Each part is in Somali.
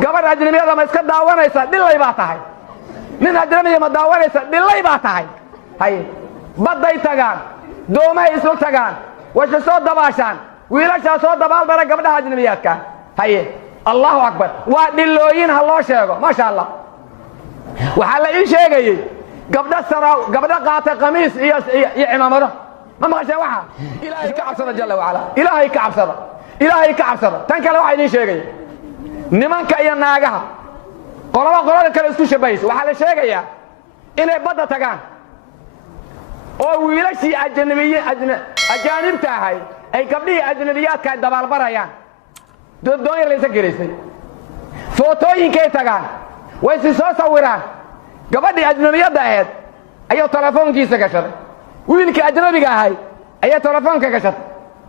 gabar ajnabiyada ma iska daawanaysa dhilay baa tahay nin ajnabiya ma daawanaysa dhilay baa tahay hay baday tagaan doomay isla tagaan waxa soo dabaashaan wiilasha soo dabaal dara gabdhaha ajnabiyaadka hay Allahu akbar waa dhilooyin ha loo sheego ma sha Allah waxa la ii sheegay gabdha saraw gabdha qaata qamiis iyo cimaamado ma maqashay waxa ilaahay ka cabsada jalla wa ala ilaahay ka cabsada ilaahay ka cabsada tan kale waxa ii sheegay nimanka iyo naagaha qolada kale isku shabays waxa la sheegayaa inay badda tagaan oo wiilashii ajaanibta ahay ay gabdhihii ajnabiyaadka dabaal barayaan doon laysa garaysay footooyinkay tagaan way si soo sawiraan gabadhii ajnabiyada ahayd ayuu telefoonkiisa gashaday wiilkii ajnabiga ahay ayaa telefoonka gashaday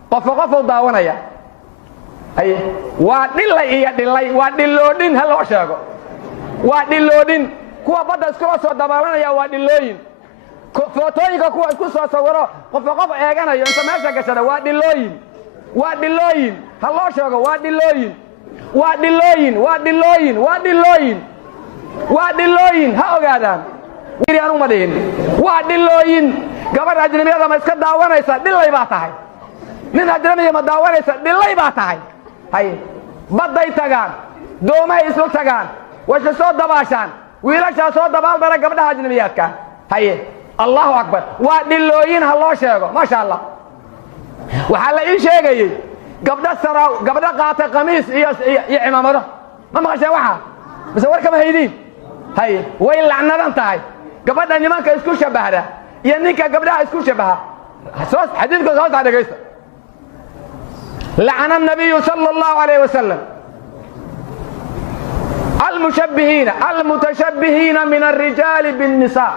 qof daawanaya ay waa dhilay waa dhiloodin hal loo sheego waa dhiloodin kuwa badda isku soo dabaalanaya waa dhilooyin footooyinka kuwa isku soo sawiro qof eeganayo inta meesha gashada waa dhilooyin hal loo sheego waa dhilooyin ha ogaadaan wiiriyaan uma dhihin waa dhilooyin gabar ajnabiyada ma iska daawanaysa dhilay baa tahay nin ajnabiya ma daawanaysa dhilay baa tahay hay baday tagaan doomay isla tagaan waxa soo dabaashaan wiilasha soo dabaal dara gabdhaha ajnabiyaadka hay Allahu akbar waa dhilooyin ha loo sheego ma sha Allah waxa la ii sheegay gabdha saraw gabdha qaata qamiis iyo cimaamado ma maqashay waxa bas warka ma haydin hay way lacnadan tahay gabadha nimanka isku shabahda iyo ninka gabdhaha isku shabaha soo xadiidka soo dhageysta لعن النبي صلى الله عليه وسلم المتشبهين من الرجال بالنساء